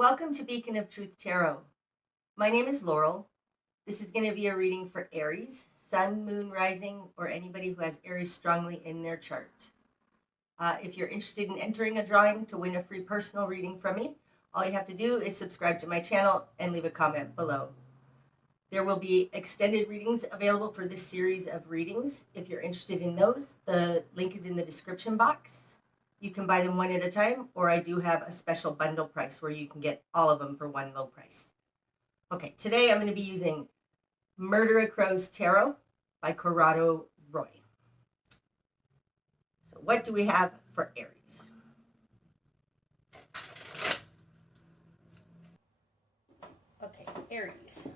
Welcome to Beacon of Truth Tarot. My name is Laurel. This is going to be a reading for Aries, Sun, Moon, Rising, or anybody who has Aries strongly in their chart. If you're interested in entering a drawing to win a free personal reading from me, all you have to do is subscribe to my channel and leave a comment below. There will be extended readings available for this series of readings. If you're interested in those, the link is in the description box. You can buy them one at a time, or I do have a special bundle price where you can get all of them for one low price. Okay, today I'm going to be using Murder a Crow's Tarot by Corrado Roi. So what do we have for Aries? Okay, Aries.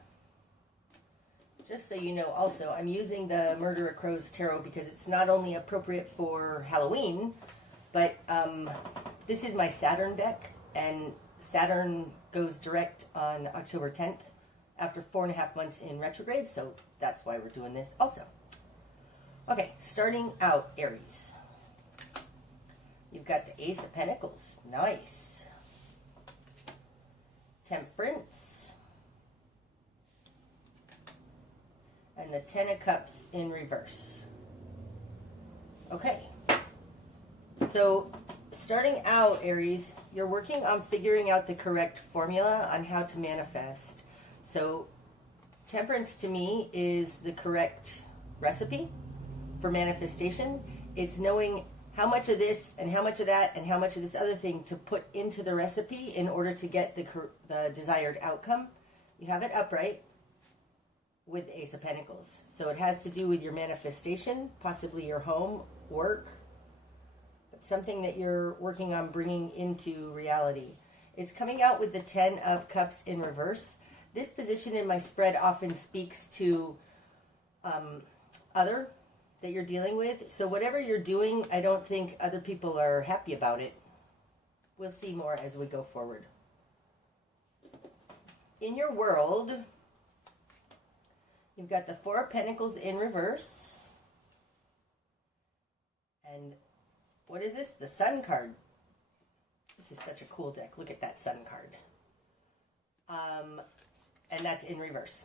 Just so you know, also, I'm using the Murder a Crow's Tarot because it's not only appropriate for Halloween, but this is my Saturn deck, and Saturn goes direct on October 10th after 4.5 months in retrograde, so that's why we're doing this also. Okay, starting out, Aries. You've got the Ace of Pentacles. Nice. Temperance. And the Ten of Cups in reverse. Okay. So, starting out, Aries, you're working on figuring out the correct formula on how to manifest. So, temperance to me is the correct recipe for manifestation. It's knowing how much of this and how much of that and how much of this other thing to put into the recipe in order to get the desired outcome. You have it upright with the Ace of Pentacles. So it has to do with your manifestation, possibly your home, work, something that you're working on bringing into reality. It's coming out with the Ten of Cups in reverse. This position in my spread often speaks to other that you're dealing with. So whatever you're doing, I don't think other people are happy about it. We'll see more as we go forward. In your world, you've got the Four of Pentacles in reverse. And what is this? The Sun card. This is such a cool deck. Look at that Sun card. And that's in reverse.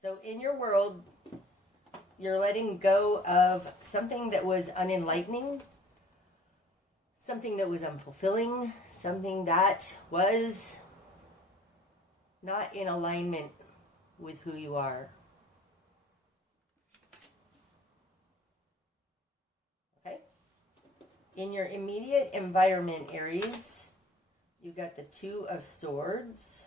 So in your world, you're letting go of something that was unenlightening, something that was unfulfilling, something that was not in alignment with who you are. In your immediate environment, Aries, you got the Two of Swords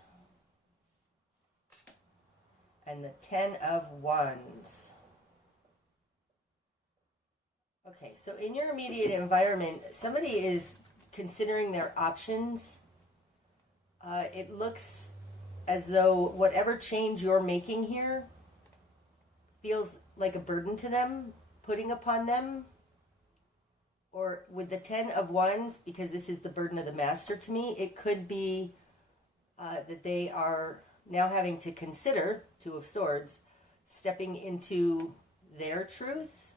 and the Ten of Wands. Okay, so in your immediate environment, somebody is considering their options. It looks as though whatever change you're making here feels like a burden to them, putting upon them. Or with the Ten of Wands, because this is the burden of the Master to me, it could be that they are now having to consider, Two of Swords, stepping into their truth.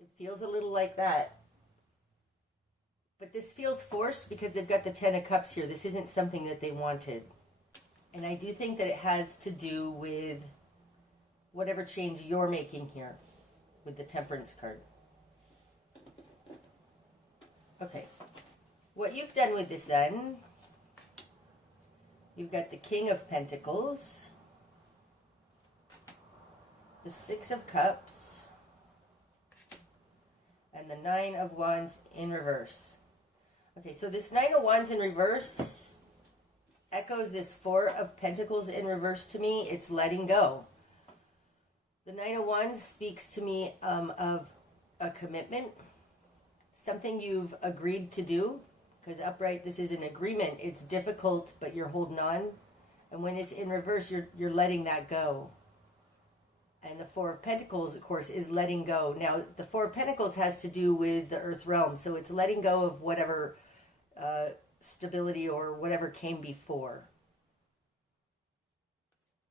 It feels a little like that. But this feels forced because they've got the Ten of Cups here. This isn't something that they wanted. And I do think that it has to do with whatever change you're making here with the Temperance card. Okay, what you've done with this then, you've got the King of Pentacles, the Six of Cups, and the Nine of Wands in reverse. Okay, so this Nine of Wands in reverse echoes this Four of Pentacles in reverse to me. It's letting go. The Nine of Wands speaks to me of a commitment, something you've agreed to do, because upright, this is an agreement. It's difficult, but you're holding on. And when it's in reverse, you're letting that go. And the Four of Pentacles, of course, is letting go. Now, the Four of Pentacles has to do with the Earth realm, so it's letting go of whatever stability or whatever came before.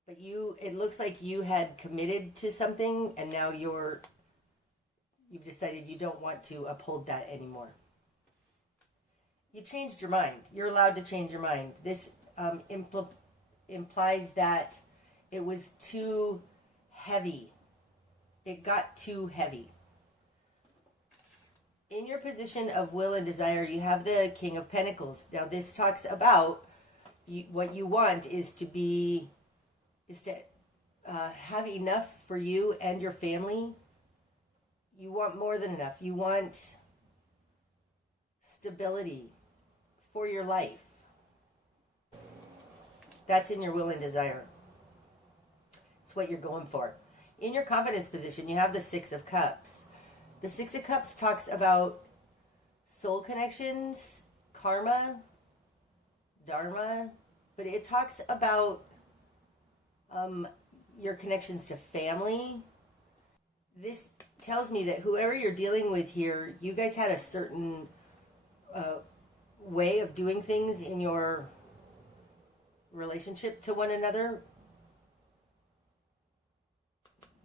But it looks like you had committed to something, and now you've decided you don't want to uphold that anymore. You changed your mind. You're allowed to change your mind. This implies that it was too heavy. It got too heavy. In your position of will and desire, you have the King of Pentacles. Now, this talks about what you want is to have enough for you and your family. You want more than enough. You want stability for your life. That's in your will and desire. It's what you're going for. In your confidence position, you have the Six of Cups. The Six of Cups talks about soul connections, karma, dharma, but it talks about your connections to family. This tells me that whoever you're dealing with here, you guys had a certain way of doing things in your relationship to one another.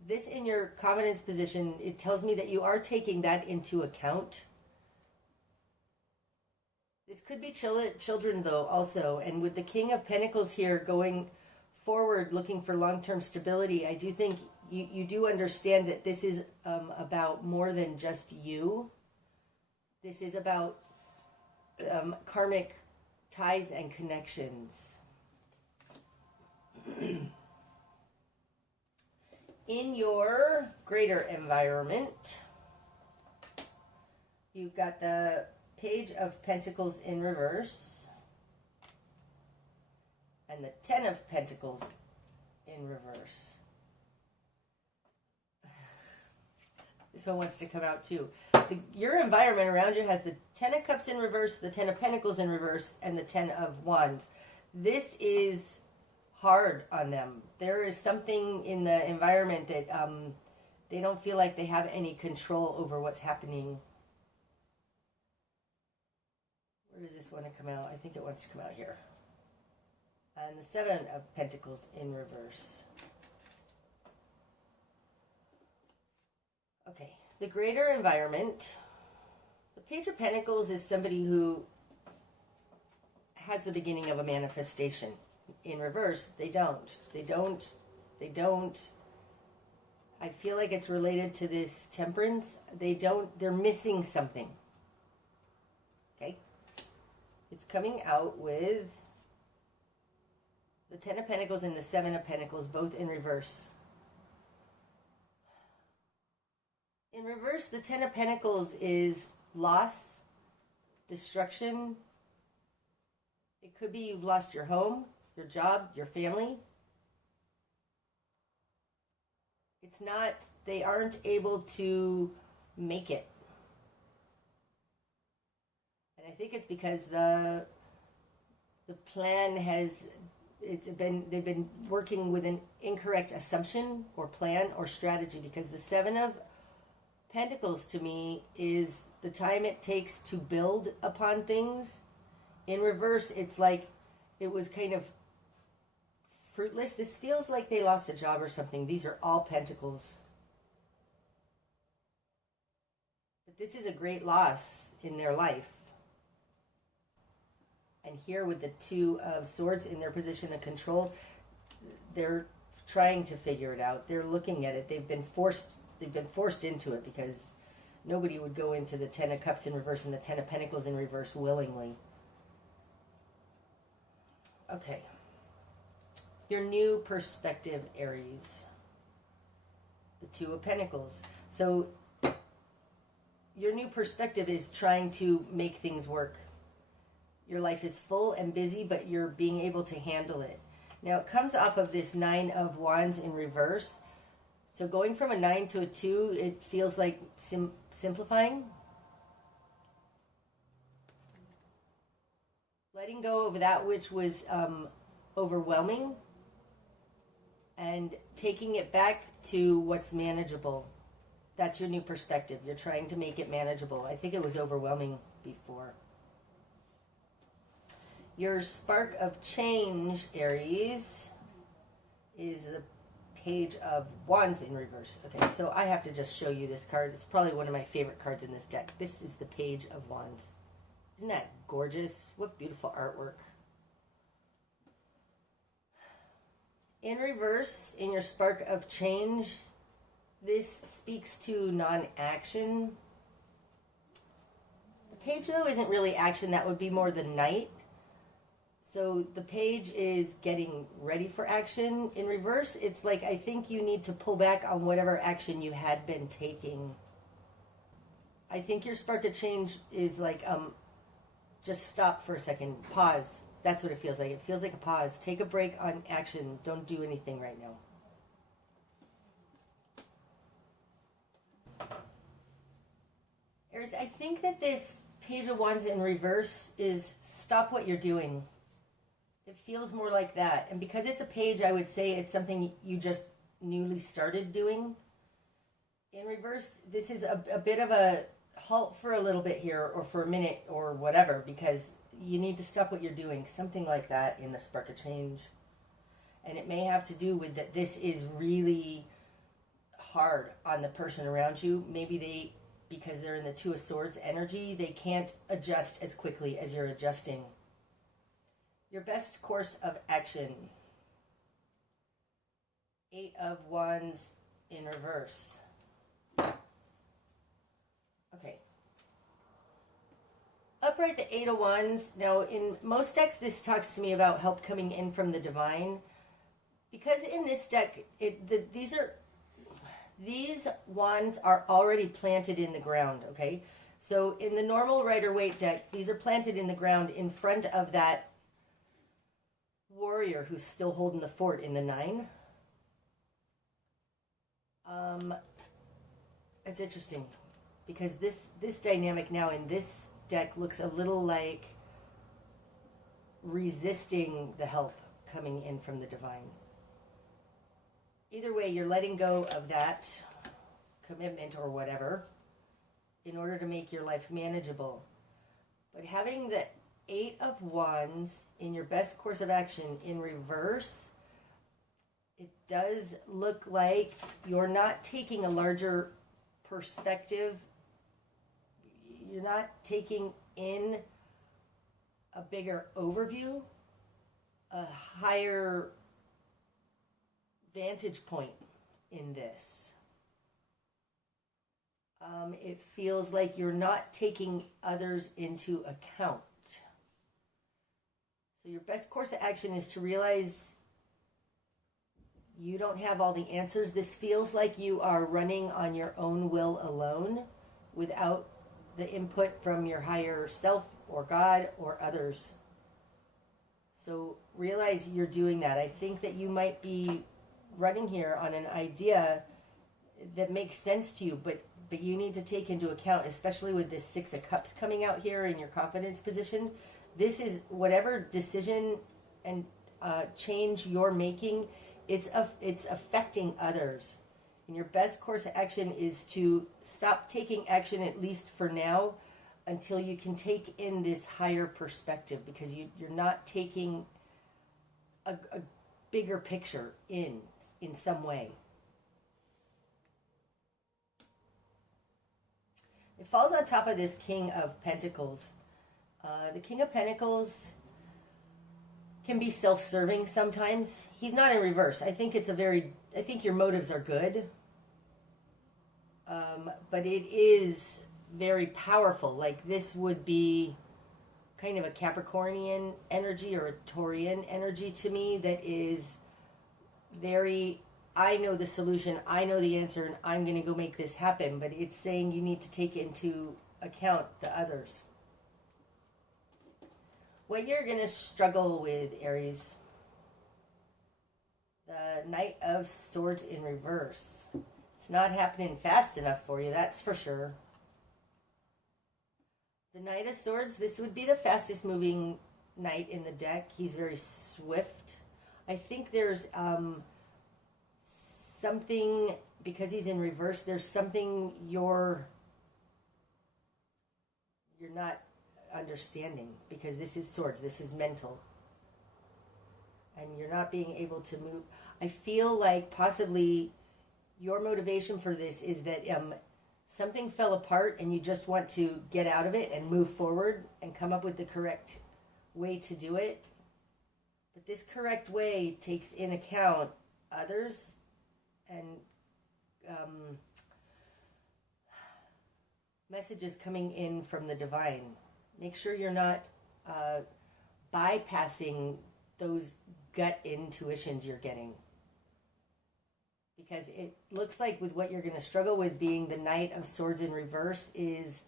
This in your confidence position, it tells me that you are taking that into account. This could be children, though, also. And with the King of Pentacles here going forward, looking for long-term stability, I do think you do understand that this is about more than just you. This is about karmic ties and connections. In your greater environment, you've got the Page of Pentacles in reverse and the Ten of Pentacles in reverse. This one wants to come out too. Your environment around you has the Ten of Cups in reverse, the Ten of Pentacles in reverse, and the Ten of Wands. This is hard on them. There is something in the environment that they don't feel like they have any control over what's happening. Where does this want to come out? I think it wants to come out here. And the Seven of Pentacles in reverse. Okay, the greater environment. The Page of Pentacles is somebody who has the beginning of a manifestation. In reverse, they don't. I feel like it's related to this Temperance. They're missing something. Okay? It's coming out with the Ten of Pentacles and the Seven of Pentacles, both in reverse. In reverse, the Ten of Pentacles is loss, destruction. It could be you've lost your home, your job, your family. It's not, they aren't able to make it. And I think it's because the plan has, they've been working with an incorrect assumption or plan or strategy, because the Seven of Pentacles to me is the time it takes to build upon things. In reverse, it's like it was kind of fruitless. This feels like they lost a job or something. These are all pentacles. But this is a great loss in their life. And here with the Two of Swords in their position of control, they're trying to figure it out. They're looking at it. They've been forced into it, because nobody would go into the Ten of Cups in reverse and the Ten of Pentacles in reverse willingly. Okay. Your new perspective, Aries. The Two of Pentacles. So your new perspective is trying to make things work. Your life is full and busy, but you're being able to handle it. Now it comes off of this Nine of Wands in reverse. So going from a 9 to a 2, it feels like simplifying. Letting go of that which was overwhelming, and taking it back to what's manageable. That's your new perspective. You're trying to make it manageable. I think it was overwhelming before. Your spark of change, Aries, is the Page of Wands in reverse. Okay, so I have to just show you this card. It's probably one of my favorite cards in this deck. This is the Page of Wands. Isn't that gorgeous? What beautiful artwork. In reverse, in your spark of change, this speaks to non-action. The page, though, isn't really action. That would be more the knight. So the page is getting ready for action. In reverse, it's like I think you need to pull back on whatever action you had been taking. I think your spark of change is like, just stop for a second. Pause. That's what it feels like. It feels like a pause. Take a break on action. Don't do anything right now. Aries, I think that this Page of Wands in reverse is stop what you're doing. It feels more like that. And because it's a page, I would say it's something you just newly started doing. In reverse, this is a bit of a halt for a little bit here, or for a minute, or whatever, because you need to stop what you're doing. Something like that in the spark of change. And it may have to do with that this is really hard on the person around you. Maybe they, because they're in the Two of Swords energy, they can't adjust as quickly as you're adjusting. Your best course of action. 8 of Wands in reverse. Okay. Upright, the 8 of Wands. Now, in most decks, this talks to me about help coming in from the divine. Because in this deck, these wands are already planted in the ground, okay? So in the normal Rider-Waite deck, these are planted in the ground in front of that warrior who's still holding the fort in the 9. It's interesting because this dynamic now in this deck looks a little like resisting the help coming in from the divine. Either way, you're letting go of that commitment or whatever in order to make your life manageable. But having the 8 of Wands in your best course of action in reverse, it does look like you're not taking a larger perspective. You're not taking in a bigger overview, a higher vantage point in this. It feels like you're not taking others into account. So your best course of action is to realize you don't have all the answers. This feels like you are running on your own will alone without the input from your higher self or God or others. So realize you're doing that. I think that you might be running here on an idea that makes sense to you, but you need to take into account, especially with this 6 of Cups coming out here in your confidence position, this is whatever decision and change you're making, it's affecting others. And your best course of action is to stop taking action, at least for now, until you can take in this higher perspective, because you're not taking a bigger picture in some way. It falls on top of this King of Pentacles. The King of Pentacles can be self-serving sometimes. He's not in reverse. I think your motives are good. But it is very powerful. Like this would be kind of a Capricornian energy or a Taurian energy to me that is very, I know the solution, I know the answer, and I'm going to go make this happen. But it's saying you need to take into account the others. What you're going to struggle with, Aries, the Knight of Swords in reverse. It's not happening fast enough for you, that's for sure. The Knight of Swords, this would be the fastest moving knight in the deck. He's very swift. I think there's something, because he's in reverse, there's something you're not understanding, because this is swords, this is mental, and you're not being able to move. I feel like possibly your motivation for this is that something fell apart and you just want to get out of it and move forward and come up with the correct way to do it. But this correct way takes in account others and messages coming in from the divine. Make sure you're not bypassing those gut intuitions you're getting. Because it looks like with what you're going to struggle with being the Knight of Swords in reverse is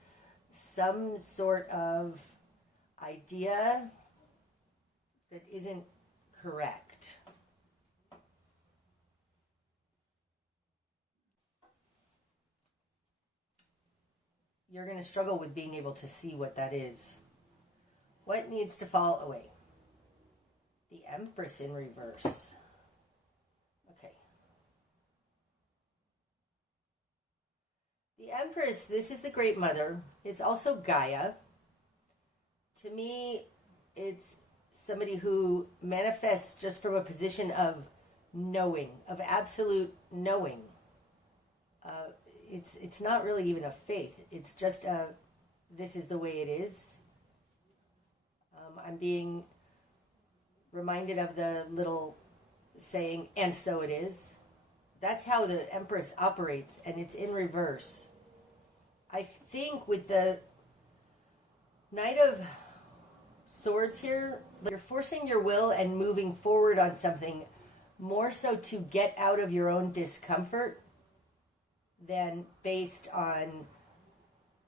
some sort of idea that isn't correct. You're going to struggle with being able to see what that is. What needs to fall away? The Empress in reverse. Okay. The Empress, this is the Great Mother. It's also Gaia. To me, it's somebody who manifests just from a position of knowing, of absolute knowing. It's not really even a faith. It's just this is the way it is. I'm being reminded of the little saying, and so it is. That's how the Empress operates, and it's in reverse. I think with the Knight of Swords here, you're forcing your will and moving forward on something more so to get out of your own discomfort than based on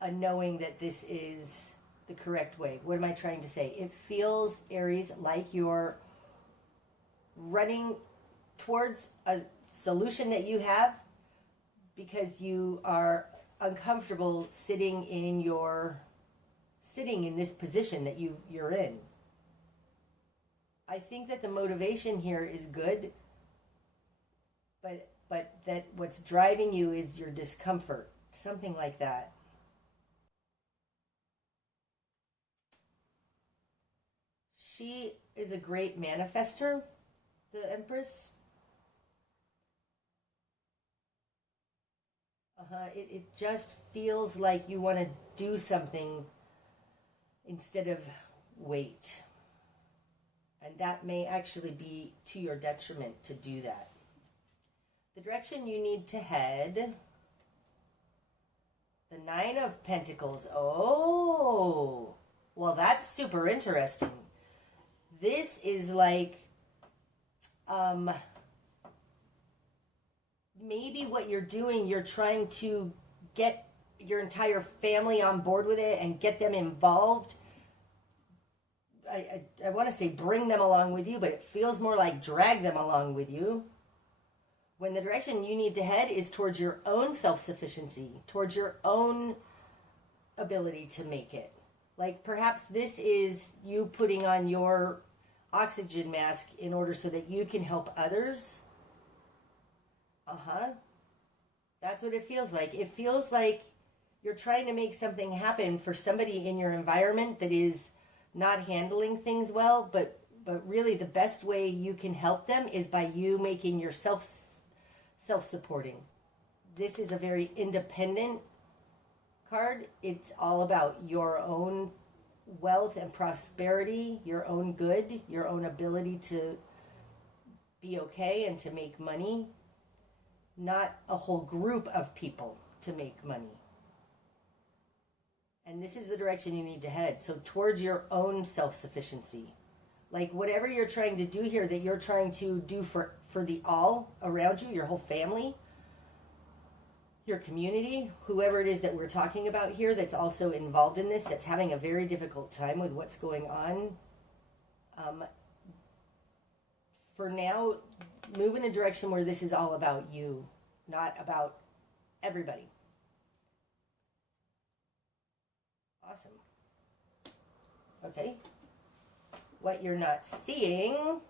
a knowing that this is the correct way. What am I trying to say? It feels, Aries, like you're running towards a solution that you have because you are uncomfortable sitting in this position that you're in. I think that the motivation here is good, but that what's driving you is your discomfort, something like that. She is a great manifester, the Empress. It just feels like you want to do something instead of wait. And that may actually be to your detriment to do that. The direction you need to head, the Nine of Pentacles. Oh, well, that's super interesting. This is like, maybe what you're doing, you're trying to get your entire family on board with it and get them involved. I want to say bring them along with you, but it feels more like drag them along with you. When the direction you need to head is towards your own self-sufficiency, towards your own ability to make it. Like perhaps this is you putting on your oxygen mask in order so that you can help others. That's what it feels like. It feels like you're trying to make something happen for somebody in your environment that is not handling things well, but really the best way you can help them is by you making yourself self-supporting. This is a very independent card. It's all about your own wealth and prosperity, your own good, your own ability to be okay and to make money, not a whole group of people to make money. And this is the direction you need to head. So towards your own self-sufficiency. Like whatever you're trying to do here, that you're trying to do for the all around you, your whole family, your community, whoever it is that we're talking about here that's also involved in this, that's having a very difficult time with what's going on. For now, move in a direction where this is all about you, not about everybody. Awesome. Okay. What you're not seeing,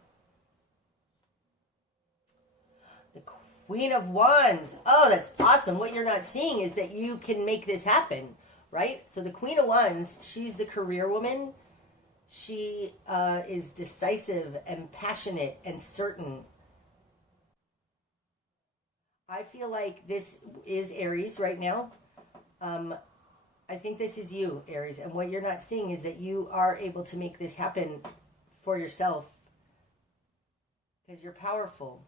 the Queen of Wands. Oh, that's awesome. What you're not seeing is that you can make this happen, right? So the Queen of Wands, she's the career woman. She is decisive and passionate and certain. I feel like this is Aries right now. I think this is you, Aries, and what you're not seeing is that you are able to make this happen for yourself because you're powerful.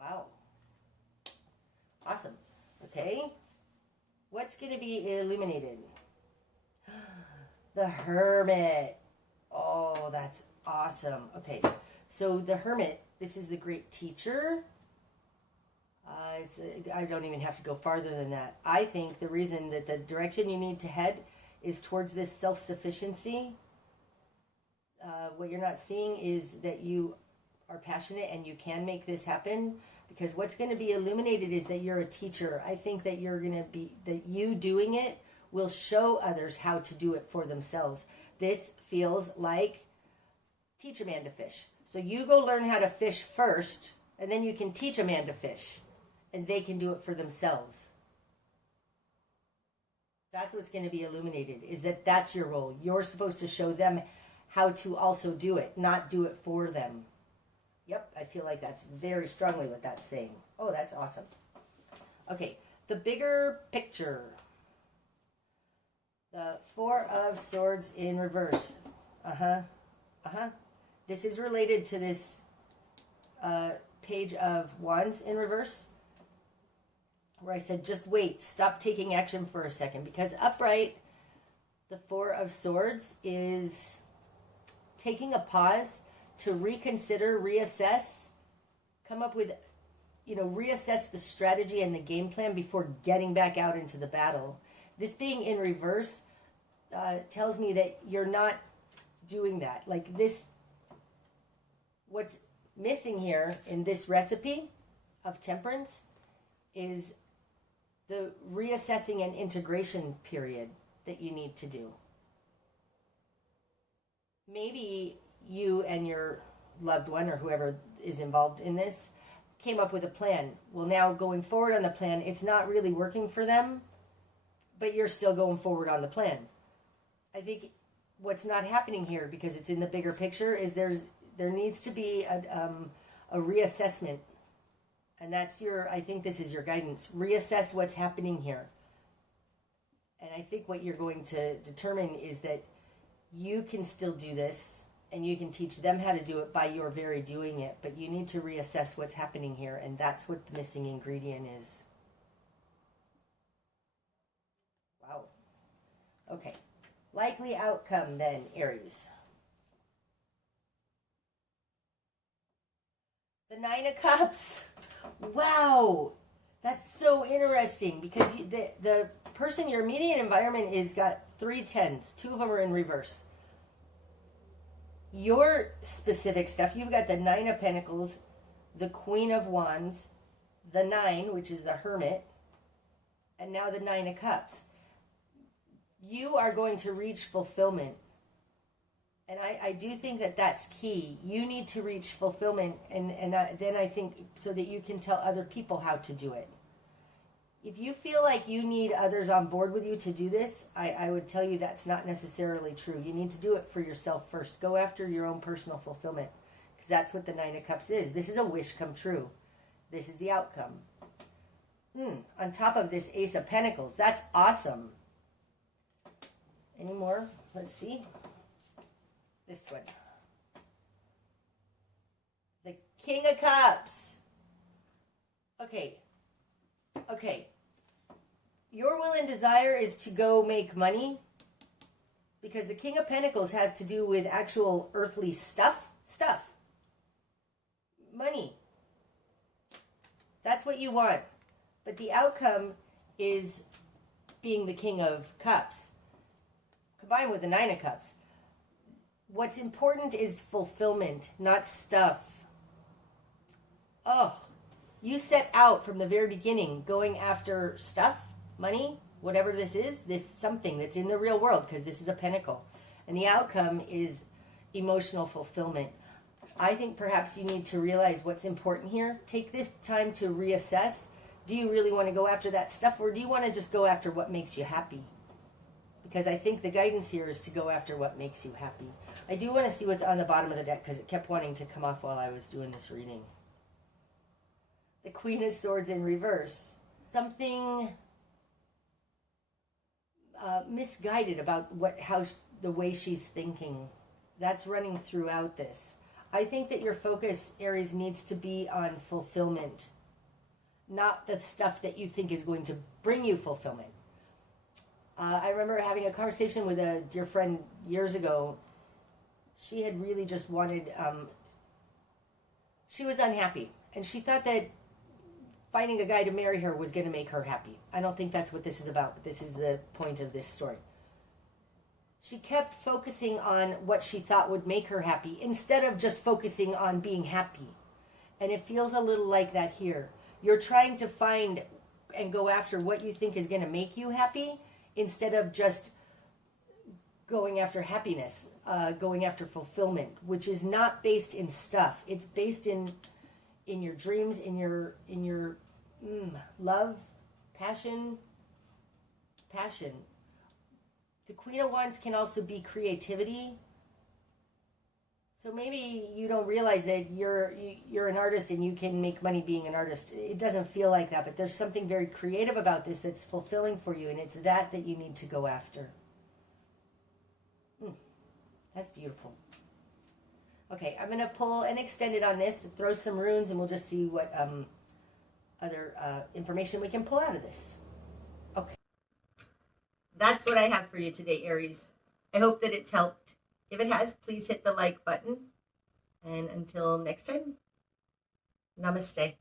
Wow. Awesome. Okay. What's going to be illuminated? The Hermit. Oh, that's awesome. Okay. So the Hermit, this is the great teacher. I don't even have to go farther than that. I think the reason that the direction you need to head is towards this self-sufficiency. What you're not seeing is that you are passionate and you can make this happen, because what's going to be illuminated is that you're a teacher. I think that that you doing it will show others how to do it for themselves. This feels like teach a man to fish. So you go learn how to fish first, and then you can teach a man to fish, and they can do it for themselves. That's what's going to be illuminated, is that that's your role. You're supposed to show them how to also do it, not do it for them. Yep, I feel like that's very strongly what that's saying. Oh, that's awesome. Okay, the bigger picture. The Four of Swords in reverse. This is related to this Page of Wands in reverse, where I said, just wait, stop taking action for a second. Because upright, the Four of Swords is taking a pause to reconsider, reassess, come up with, reassess the strategy and the game plan before getting back out into the battle. This being in reverse tells me that you're not doing that. Like this, what's missing here in this recipe of temperance is the reassessing and integration period that you need to do. Maybe you and your loved one or whoever is involved in this came up with a plan. Well, now going forward on the plan, it's not really working for them, but you're still going forward on the plan. I think what's not happening here, because it's in the bigger picture, is there needs to be a reassessment. And that's I think this is your guidance. Reassess what's happening here. And I think what you're going to determine is that you can still do this, and you can teach them how to do it by your very doing it. But you need to reassess what's happening here, and that's what the missing ingredient is. Wow. Okay. Likely outcome then, Aries. The Nine of Cups. Wow. That's so interesting, because the person, your immediate environment, is got 3 10s. 2 of them are in reverse. Your specific stuff, you've got the 9 of Pentacles, the Queen of Wands, the 9, which is the Hermit, and now the 9 of Cups. You are going to reach fulfillment. And I do think that that's key. You need to reach fulfillment, and then I think so that you can tell other people how to do it. If you feel like you need others on board with you to do this, I would tell you that's not necessarily true. You need to do it for yourself first. Go after your own personal fulfillment, because that's what the 9 of Cups is. This is a wish come true. This is the outcome. On top of this Ace of Pentacles, that's awesome. Any more? Let's see. This one. The King of Cups. Okay. Your will and desire is to go make money, because the King of Pentacles has to do with actual earthly stuff. Money. That's what you want. But the outcome is being the King of Cups, combined with the 9 of Cups. What's important is fulfillment, not stuff. Oh, you set out from the very beginning going after stuff, money, whatever this is, this something that's in the real world, because this is a pentacle. And the outcome is emotional fulfillment. I think perhaps you need to realize what's important here. Take this time to reassess. Do you really want to go after that stuff, or do you want to just go after what makes you happy? Because I think the guidance here is to go after what makes you happy. I do want to see what's on the bottom of the deck, because it kept wanting to come off while I was doing this reading. The Queen of Swords in reverse. something misguided about the way she's thinking. That's running throughout this. I think that your focus, Aries, needs to be on fulfillment, not the stuff that you think is going to bring you fulfillment. I remember having a conversation with a dear friend years ago. She had really just wanted, she was unhappy, and she thought that finding a guy to marry her was going to make her happy. I don't think that's what this is about, but this is the point of this story. She kept focusing on what she thought would make her happy instead of just focusing on being happy. And it feels a little like that here. You're trying to find and go after what you think is going to make you happy instead of just going after happiness, going after fulfillment, which is not based in stuff. It's based in your dreams, in your love, passion. The Queen of Wands can also be creativity. So maybe you don't realize that you're an artist and you can make money being an artist. It doesn't feel like that, but there's something very creative about this that's fulfilling for you, and it's that you need to go after. That's beautiful. Okay, I'm going to pull and extend it on this, throw some runes, and we'll just see what other information we can pull out of this. Okay. That's what I have for you today, Aries. I hope that it's helped. If it has, please hit the like button. And until next time, namaste.